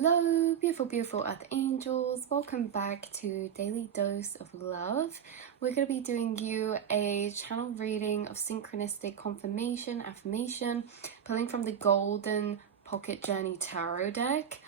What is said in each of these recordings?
Hello, beautiful, beautiful Earth Angels. Welcome back to Daily Dose of Love. We're going to be doing you a channel reading of synchronistic confirmation, affirmation, pulling from the Golden Pocket Journey Tarot deck.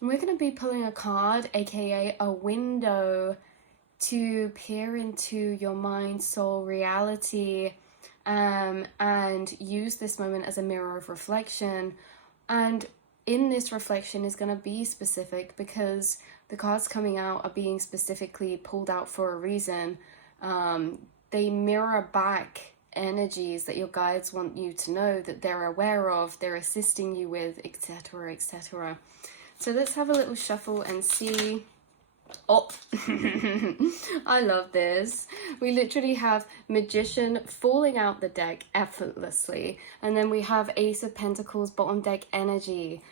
And we're going to be pulling a card, aka a window, to peer into your mind, soul, reality, and use this moment as a mirror of reflection. And in this reflection is going to be specific because the cards coming out are being specifically pulled out for a reason. They mirror back energies that your guides want you to know, that they're aware of, they're assisting you with, etc., etc. So let's have a little shuffle and see. Oh, I love this. We literally have Magician falling out the deck effortlessly, and then we have Ace of Pentacles bottom deck energy.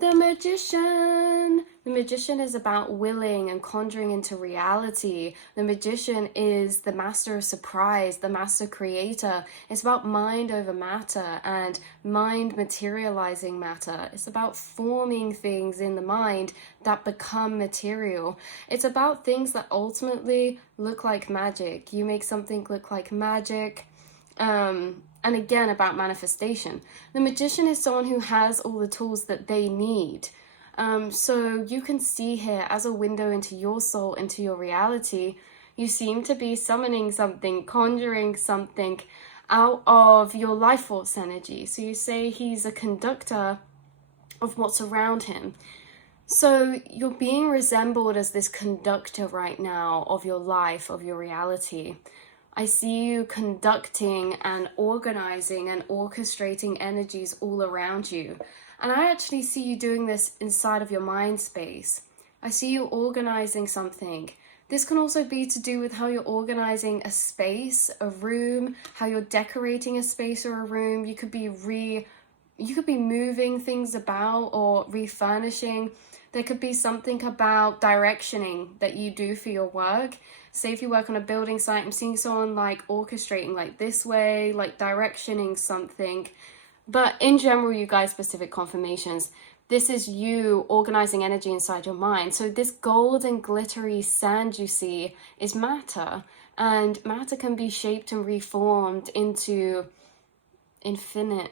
The Magician! The Magician is about willing and conjuring into reality. The Magician is the master of surprise, the master creator. It's about mind over matter and mind materializing matter. It's about forming things in the mind that become material. It's about things that ultimately look like magic. You make something look like magic. And again, about manifestation. The Magician is someone who has all the tools that they need. So you can see here as a window into your soul, into your reality, you seem to be summoning something, conjuring something out of your life force energy. So you say he's a conductor of what's around him. So you're being resembled as this conductor right now of your life, of your reality. I see you conducting and organizing and orchestrating energies all around you. And I actually see you doing this inside of your mind space. I see you organizing something. This can also be to do with how you're organizing a space, a room, how you're decorating a space or a room. You could be moving things about or refurnishing. There could be something about directioning that you do for your work. Say if you work on a building site, I'm seeing someone like orchestrating like this way, like directioning something. But in general, you guys, specific confirmations, this is you organizing energy inside your mind. So this golden glittery sand you see is matter. And matter can be shaped and reformed into infinity,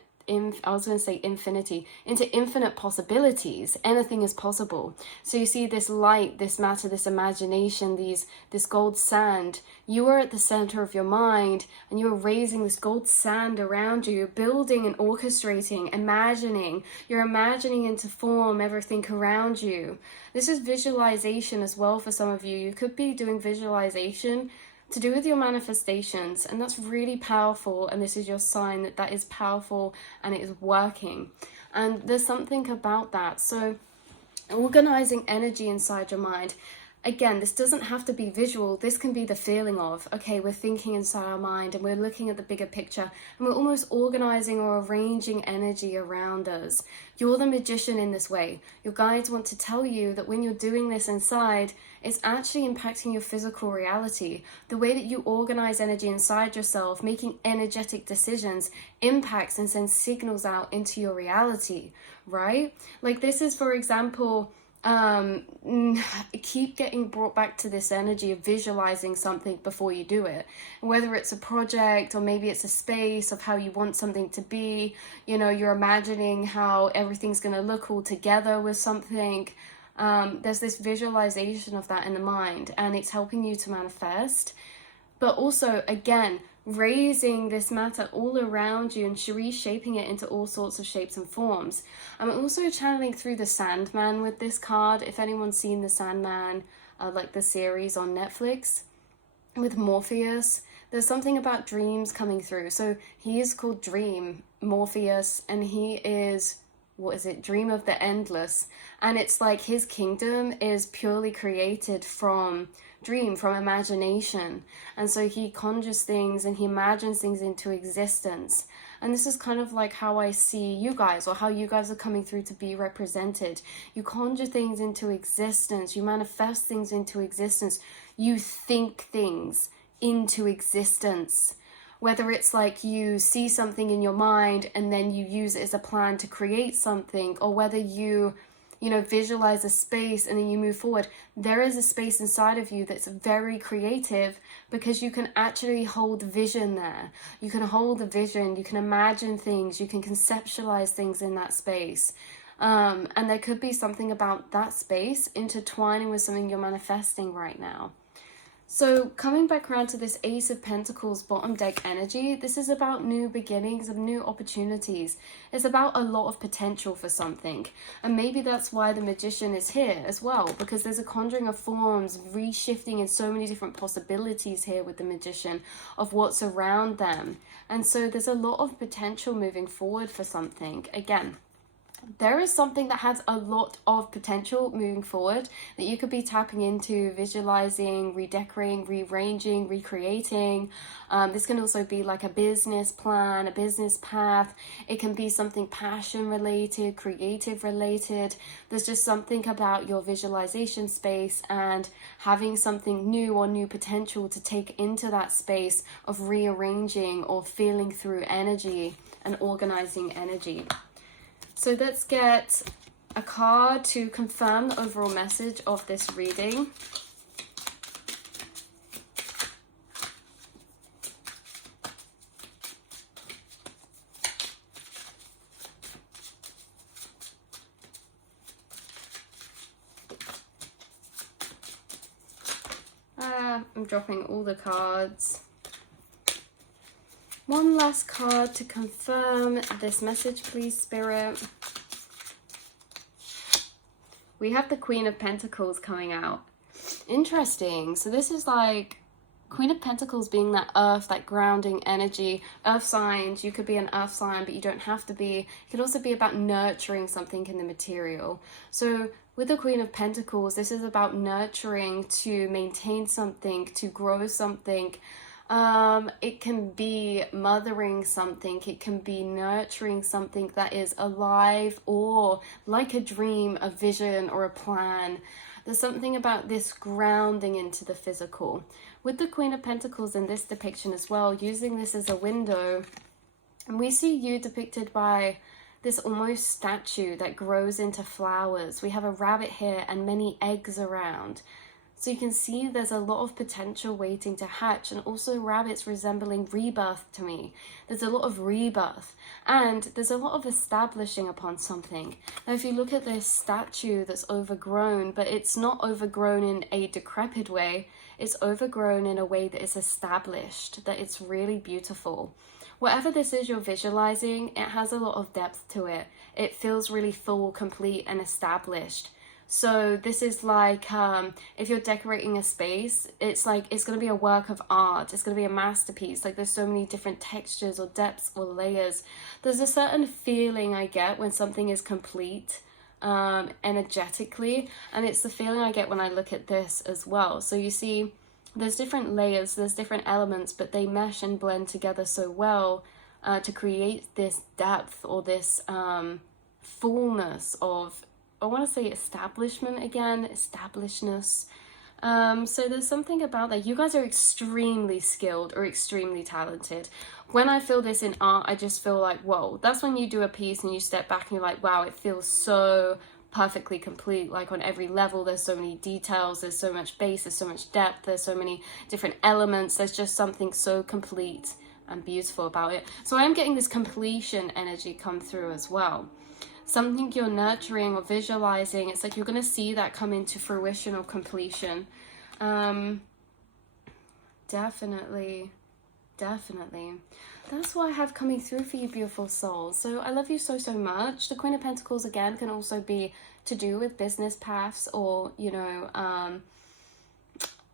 into infinite possibilities. Anything is possible. So you see this light, this matter, this imagination, this gold sand. You are at the center of your mind and you're raising this gold sand around you. You're building and orchestrating, imagining. You're imagining into form everything around you. This is visualization as well for some of you. You could be doing visualization to do with your manifestations, and that's really powerful, and this is your sign that that is powerful and it is working. And there's something about that. So organizing energy inside your mind, again, this doesn't have to be visual. This can be the feeling of, okay, we're thinking inside our mind and we're looking at the bigger picture and we're almost organizing or arranging energy around us. You're the magician in this way. Your guides want to tell you that when you're doing this inside, it's actually impacting your physical reality. The way that you organize energy inside yourself, making energetic decisions, impacts and sends signals out into your reality, right? Like this is, for example, keep getting brought back to this energy of visualizing something before you do it, whether it's a project or maybe it's a space of how you want something to be. You know, you're imagining how everything's going to look all together with something. There's this visualization of that in the mind, and it's helping you to manifest. But also, again, raising this matter all around you and reshaping it into all sorts of shapes and forms. I'm also channeling through the Sandman with this card. If anyone's seen the Sandman, like the series on Netflix with Morpheus, there's something about dreams coming through. So he is called Dream, Morpheus, and he is, Dream of the Endless. And it's like his kingdom is purely created from dream, from imagination. And so he conjures things and he imagines things into existence. And this is kind of like how I see you guys, or how you guys are coming through to be represented. You conjure things into existence. You manifest things into existence. You think things into existence. Whether it's like you see something in your mind and then you use it as a plan to create something, or whether you you know, visualize a space and then you move forward, there is a space inside of you that's very creative, because you can actually hold vision there. You can hold a vision, you can imagine things, you can conceptualize things in that space. And there could be something about that space intertwining with something you're manifesting right now. So coming back around to this Ace of Pentacles bottom deck energy, this is about new beginnings and new opportunities. It's about a lot of potential for something. And maybe that's why the Magician is here as well, because there's a conjuring of forms, reshifting in so many different possibilities here with the Magician of what's around them. And so there's a lot of potential moving forward for something. Again, there is something that has a lot of potential moving forward that you could be tapping into, visualizing, redecorating, rearranging, recreating. This can also be like a business plan, a business path. It can be something passion related, creative related. There's just something about your visualization space and having something new or new potential to take into that space of rearranging or feeling through energy and organizing energy. So let's get a card to confirm the overall message of this reading. I'm dropping all the cards. One last card to confirm this message, please, Spirit. We have the Queen of Pentacles coming out. Interesting. So this is like Queen of Pentacles being that earth, that grounding energy. Earth signs, you could be an earth sign, but you don't have to be. It could also be about nurturing something in the material. So with the Queen of Pentacles, this is about nurturing to maintain something, to grow something. It can be mothering something, it can be nurturing something that is alive or like a dream, a vision, or a plan. There's something about this grounding into the physical. With the Queen of Pentacles in this depiction as well, using this as a window, and we see you depicted by this almost statue that grows into flowers. We have a rabbit here and many eggs around. So you can see there's a lot of potential waiting to hatch, and also rabbits resembling rebirth to me. There's a lot of rebirth, and there's a lot of establishing upon something. Now, if you look at this statue that's overgrown, but it's not overgrown in a decrepit way, it's overgrown in a way that is established, that it's really beautiful. Whatever this is you're visualizing, it has a lot of depth to it. It feels really full, complete, and established. So this is like, if you're decorating a space, it's like, it's going to be a work of art. It's going to be a masterpiece. Like, there's so many different textures or depths or layers. There's a certain feeling I get when something is complete, energetically. And it's the feeling I get when I look at this as well. So you see, there's different layers, there's different elements, but they mesh and blend together so well to create this depth or this fullness of, I want to say establishment again, establishedness. So there's something about that. You guys are extremely skilled or extremely talented. When I feel this in art, I just feel like, whoa, that's when you do a piece and you step back and you're like, wow, it feels so perfectly complete. Like on every level, there's so many details, there's so much base, there's so much depth, there's so many different elements. There's just something so complete and beautiful about it. So I'm getting this completion energy come through as well. Something you're nurturing or visualizing, it's like you're going to see that come into fruition or completion. Definitely. That's what I have coming through for you, beautiful souls. So I love you so, so much. The Queen of Pentacles, again, can also be to do with business paths or, you know,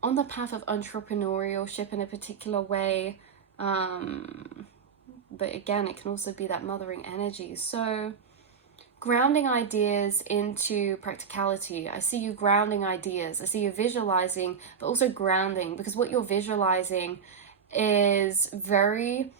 on the path of entrepreneurship in a particular way. But again, it can also be that mothering energy. So grounding ideas into practicality. I see you grounding ideas. I see you visualizing, but also grounding, because what you're visualizing is very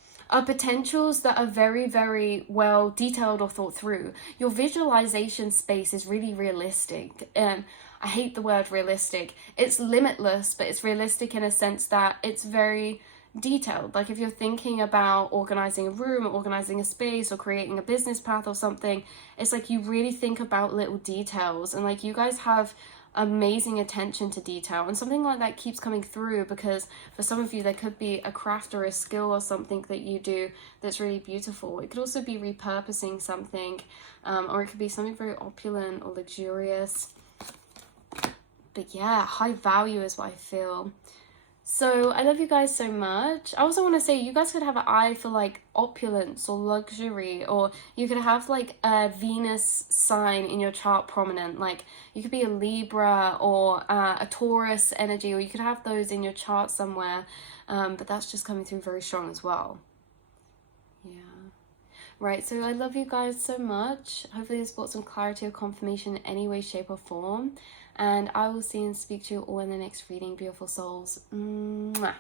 potentials that are very, very well detailed or thought through. Your visualization space is really realistic. I hate the word realistic. It's limitless, but it's realistic in a sense that it's very detailed. Like if you're thinking about organizing a room, or organizing a space, or creating a business path or something, it's like you really think about little details, and like you guys have amazing attention to detail, and something like that keeps coming through, because for some of you there could be a craft or a skill or something that you do that's really beautiful. It could also be repurposing something, or it could be something very opulent or luxurious. But yeah, high value is what I feel. So I love you guys so much. I also want to say you guys could have an eye for like opulence or luxury, or you could have like a Venus sign in your chart prominent. Like you could be a Libra or a Taurus energy, or you could have those in your chart somewhere. But that's just coming through very strong as well. Yeah. Right, so I love you guys so much. Hopefully this brought some clarity or confirmation in any way, shape or form. And I will see and speak to you all in the next reading, beautiful souls. Mwah.